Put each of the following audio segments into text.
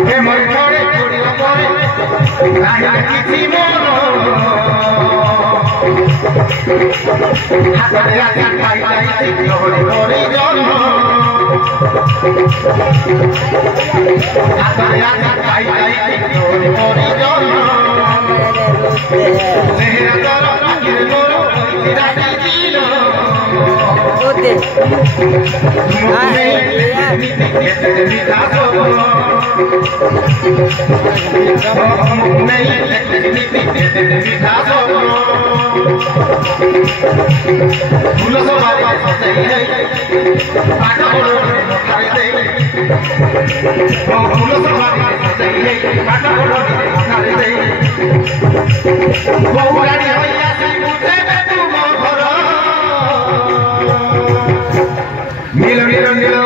প্রেমের ঝড়ে পড়িয়া পড়ে নাই কিছু মন হাতে রাখি খাই যাইছি তোরে তোরে জন্ম হাতে রাখি খাই যাইছি তোরে তোরে জন্ম চেহারা তোর পাখির মোর রাখি দিল ওতে নীল নীল নীল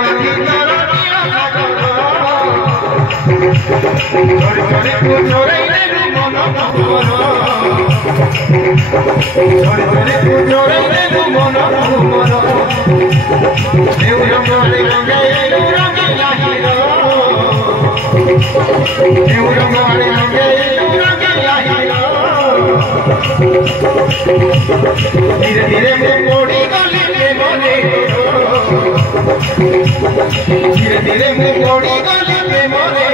ধীরে ধীরে পড়ি গলি মনে ধীরে ধীরে পড়ি গলি মনে